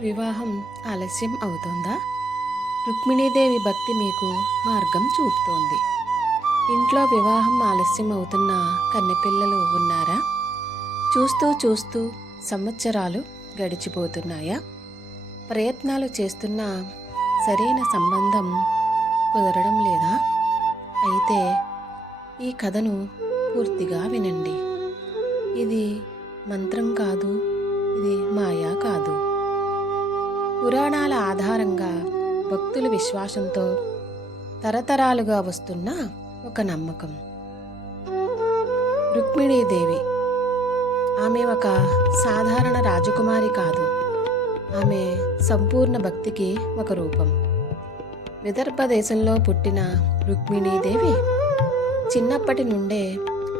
వివాహం ఆలస్యం అవుతుందా? రుక్మిణీదేవి భక్తి మీకు మార్గం చూపుతోంది. ఇంట్లో వివాహం ఆలస్యం అవుతున్న కన్నెపిల్లలు ఉన్నారా? చూస్తూ చూస్తూ సంవత్సరాలు గడిచిపోతున్నాయా? ప్రయత్నాలు చేస్తున్నా సరైన సంబంధం కుదరడం లేదా? అయితే ఈ కథను పూర్తిగా వినండి. ఇది మంత్రం కాదు ఇది మాయా కాదు. పురాణాల ఆధారంగా భక్తుల విశ్వాసంతో తరతరాలుగా వస్తున్న ఒక నమ్మకం. రుక్మిణీదేవి. ఆమె ఒక సాధారణ రాజకుమారి కాదు. ఆమె సంపూర్ణ భక్తికి ఒక రూపం. విదర్భ దేశంలో పుట్టిన రుక్మిణీదేవి చిన్నప్పటి నుండే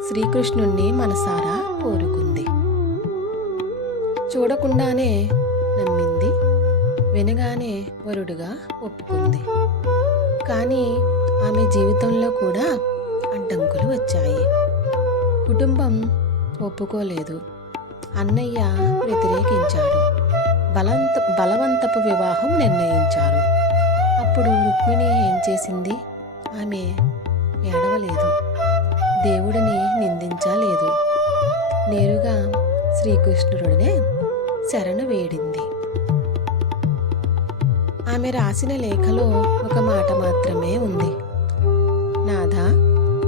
శ్రీకృష్ణుణ్ణి మనసారా కోరుకుంది. చూడకుండానే నమ్మింది. వినగానే వరుడుగా ఒప్పుకుంది. కానీ ఆమె జీవితంలో కూడా అడ్డంకులు వచ్చాయి. కుటుంబం ఒప్పుకోలేదు. అన్నయ్య వ్యతిరేకించాడు. బలవంత బలవంతపు వివాహం నిర్ణయించారు. అప్పుడు రుక్మిణి ఏం చేసింది? ఆమె ఏడవలేదు. దేవుడిని నిందించలేదు. నేరుగా శ్రీకృష్ణుడినే శరణు వేడింది. ఆమె రాసిన లేఖలో ఒక మాట మాత్రమే ఉంది. నాథా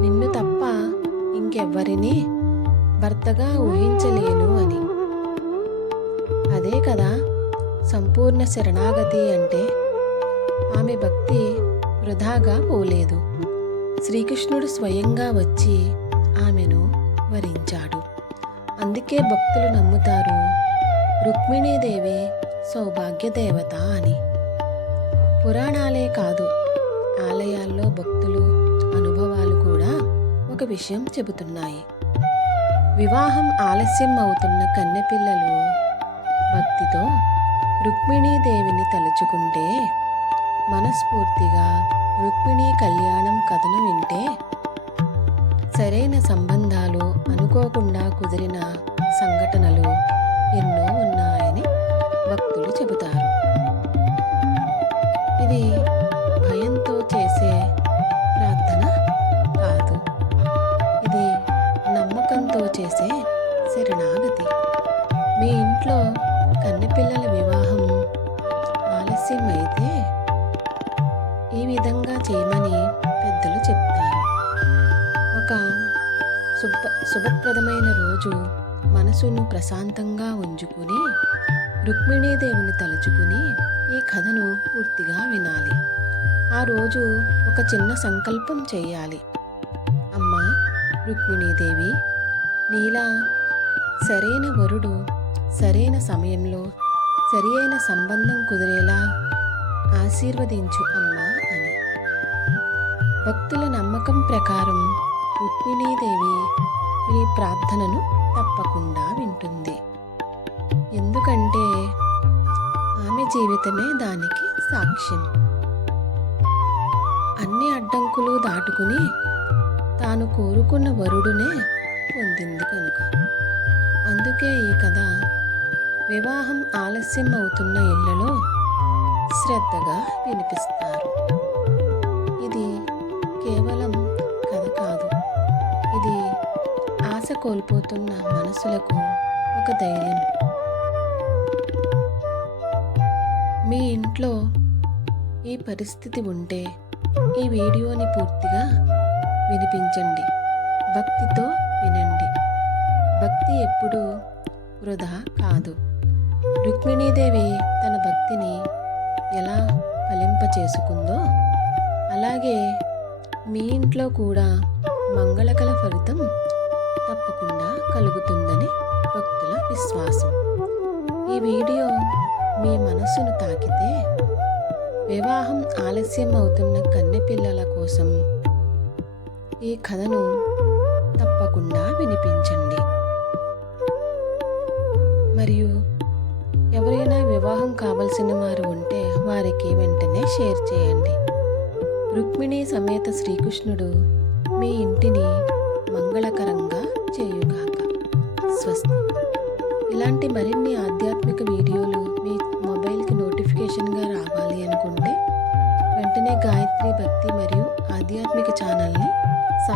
నిన్ను తప్ప ఇంకెవ్వరిని భర్తగా ఊహించలేను అని. అదే కదా సంపూర్ణ శరణాగతి అంటే ఆమె భక్తి వృధాగా పోలేదు. శ్రీకృష్ణుడు స్వయంగా వచ్చి ఆమెను వరించాడు. అందుకే భక్తులు నమ్ముతారు రుక్మిణీదేవి సౌభాగ్య దేవత అని. పురాణాలే కాదు. ఆలయాల్లో భక్తులు అనుభవాలు కూడా ఒక విషయం చెబుతున్నాయి. వివాహం ఆలస్యం అవుతున్న కన్నెపిల్లలు భక్తితో రుక్మిణీదేవిని తలుచుకుంటే మనస్ఫూర్తిగా రుక్మిణీ కళ్యాణం కథను వింటే సరైన సంబంధాలు అనుకోకుండా కుదిరిన సంఘటనలు ఎన్నో ఉన్నాయి. చేసే శరణాగతి. మీ ఇంట్లో కన్నెపిల్లల వివాహం ఆలస్యం అయితే ఈ విధంగా చేయమని పెద్దలు చెప్తారు. ఒక శుభ శుభప్రదమైన రోజు మనసును ప్రశాంతంగా ఉంచుకుని రుక్మిణీదేవిని తలుచుకుని ఈ కథను పూర్తిగా వినాలి. ఆ రోజు ఒక చిన్న సంకల్పం చేయాలి. అమ్మ రుక్మిణీదేవి నీలా సరైన వరుడు సరైన సమయంలో సరి అయిన సంబంధం కుదిరేలా ఆశీర్వదించు అమ్మా అని. భక్తుల నమ్మకం ప్రకారం రుక్మిణీదేవి ఈ ప్రార్థనను తప్పకుండా వింటుంది. ఎందుకంటే ఆమె జీవితమే దానికి సాక్ష్యం. అన్ని అడ్డంకులు దాటుకుని తాను కోరుకున్న వరుడునే పొందింది కనుక. అందుకే ఈ కథ వివాహం ఆలస్యం అవుతున్న ఇళ్ళలో శ్రద్ధగా వినిపిస్తారు. ఇది కేవలం కథ కాదు. ఇది ఆశ కోల్పోతున్న మనసులకు ఒక ధైర్యం. మీ ఇంట్లో ఈ పరిస్థితి ఉంటే ఈ వీడియోని పూర్తిగా వినిపించండి. భక్తితో వినండి. భక్తి ఎప్పుడూ వృధా కాదు. రుక్మిణీదేవి తన భక్తిని ఎలా ఫలింపచేసుకుందో అలాగే మీ ఇంట్లో కూడా మంగళకల ఫలితం తప్పకుండా కలుగుతుందని భక్తుల విశ్వాసం. ఈ వీడియో మీ మనసును తాకితే వివాహం ఆలస్యం అవుతున్న కన్నెపిల్లల కోసం ఈ కథను తప్పకుండా వినిపించండి. మరియు ఎవరైనా వివాహం కావలసిన వారు ఉంటే వారికి వెంటనే షేర్ చేయండి. రుక్మిణి సమేత శ్రీకృష్ణుడు మీ ఇంటిని మంగళకరంగా చేయుగాక. స్వస్తి. ఇలాంటి మరిన్ని ఆధ్యాత్మిక వీడియోలు మీ